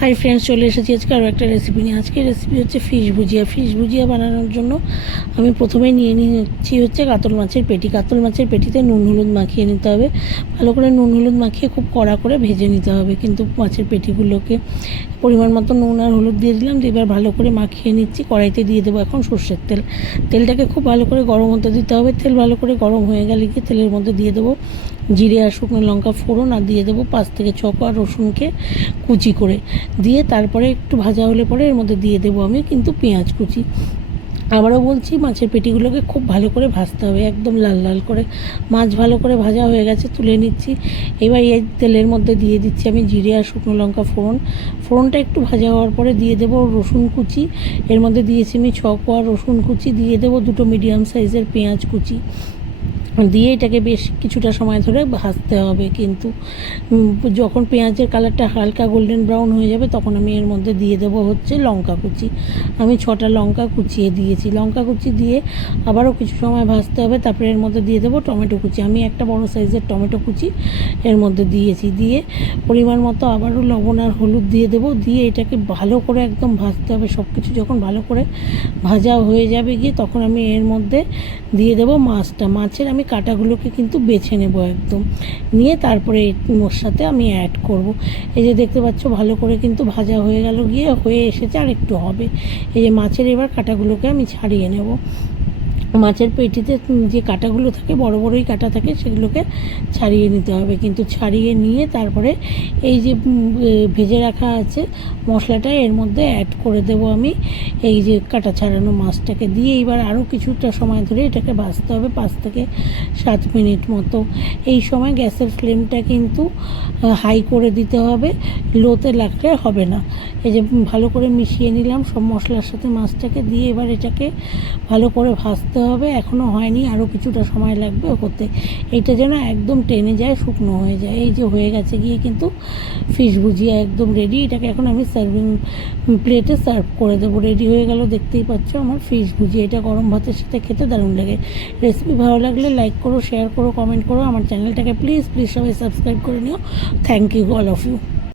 Hi friends, চলে এসেছি আজকে আরও একটা রেসিপি নিয়ে। আজকের রেসিপি হচ্ছে ফিশ ভুজিয়া। ফিশ ভুজিয়া বানানোর জন্য আমি প্রথমেই নিয়ে নিচ্ছি হচ্ছে কাতল মাছের পেটি। কাতল মাছের পেটিতে নুন হলুদ মাখিয়ে নিতে হবে। ভালো করে নুন হলুদ মাখিয়ে খুব কড়া করে ভেজে নিতে হবে। কিন্তু মাছের পেটিগুলোকে পরিমাণ মতো নুন আর হলুদ দিয়ে দিলাম, দিয়ে এবার ভালো করে মাখিয়ে নিচ্ছি। কড়াইতে দিয়ে দেবো এখন সর্ষের তেল। তেলটাকে খুব ভালো করে গরম হতে দিতে হবে। তেল ভালো করে গরম হয়ে গেলে গিয়ে তেলের মধ্যে দিয়ে দেবো জিরে আর শুকনো লঙ্কা ফোড়ন, আর দিয়ে দেবো 5 থেকে 6 কোয়া রসুনকে কুচি করে। দিয়ে তারপরে একটু ভাজা হলে পরে এর মধ্যে দিয়ে দেবো আমি কিন্তু পেঁয়াজ কুচি। আবারও বলছি, মাছের পেটিগুলোকে খুব ভালো করে ভাজতে হবে, একদম লাল লাল করে। মাছ ভালো করে ভাজা হয়ে গেছে, তুলে নিচ্ছি। এবার এই তেলের মধ্যে দিয়ে দিচ্ছি আমি জিরে আর শুকনো লঙ্কা ফোড়ন। ফোড়নটা একটু ভাজা হওয়ার পরে দিয়ে দেবো রসুন কুচি। এর মধ্যে দিয়েছি আমি 6 কোয়া রসুন কুচি। দিয়ে দেবো 2টো মিডিয়াম সাইজের পেঁয়াজ কুচি। দিয়ে এটাকে বেশ কিছুটা সময় ধরে ভাজতে হবে। কিন্তু যখন পেঁয়াজের কালারটা হালকা গোল্ডেন ব্রাউন হয়ে যাবে তখন আমি এর মধ্যে দিয়ে দেবো হচ্ছে লঙ্কা কুচি। আমি 6টা লঙ্কা কুচিয়ে দিয়েছি। লঙ্কা কুচি দিয়ে আবারও কিছু সময় ভাজতে হবে। তারপরে এর মধ্যে দিয়ে দেবো টমেটো কুচি। আমি একটা বড় সাইজের টমেটো কুচি এর মধ্যে দিয়েছি। দিয়ে পরিমাণ মতো আবারও লবণ আর হলুদ দিয়ে দেবো। দিয়ে এটাকে ভালো করে একদম ভাজতে হবে। সব কিছু যখন ভালো করে ভাজা হয়ে যাবে গিয়ে তখন আমি এর মধ্যে দিয়ে দেবো মাছটা। মাছের আমি কাঁটাগুলোকে কিন্তু বেছে নেব একদম, নিয়ে তারপরে ওর সাথে আমি অ্যাড করব। এই যে দেখতে পাচ্ছ ভালো করে কিন্তু ভাজা হয়ে গেল, গিয়ে হয়ে এসেছে, আর একটু হবে। এই যে মাছের এবার কাঁটাগুলোকে আমি ছাড়িয়ে নেব। মাছের পেটিতে যে কাঁটাগুলো থাকে, বড় বড়ই কাঁটা থাকে, সেগুলোকে ছাড়িয়ে নিতে হবে। কিন্তু ছাড়িয়ে নিয়ে তারপরে এই যে ভেজে রাখা আছে মশলাটা এর মধ্যে অ্যাড করে দেব আমি। এই যে কাঁটা ছাড়ানো মাছটাকে দিয়ে এবার আরও কিছুটা সময় ধরে এটাকে ভাজতে হবে, 5 থেকে 7 মিনিট মতো। এই সময় গ্যাসের ফ্লেমটা কিন্তু হাই করে দিতে হবে, লোতে লাগলে হবে না। এই যে ভালো করে মিশিয়ে নিলাম সব মশলার সাথে মাছটাকে, দিয়ে এবার এটাকে ভালো করে ভাজতে হবে। এখনও হয়নি, আরও কিছুটা সময় লাগবে হতে। এইটা যেন একদম টেনে যায়, শুকনো হয়ে যায়। এই যে হয়ে গেছে গিয়ে কিন্তু ফিশ ভুজিয়া একদম রেডি। এটাকে এখন আমি সার্ভিং প্লেটে সার্ভ করে দেবো। রেডি হয়ে গেল, দেখতেই পাচ্ছ আমার ফিশ ভুজিয়া। এটা গরম ভাতের সাথে খেতে দারুণ লাগে। রেসিপি ভালো লাগলে লাইক করো, শেয়ার করো, কমেন্ট করো। আমার চ্যানেলটাকে প্লিজ সবাই সাবস্ক্রাইব করে নিও। Thank you all of you.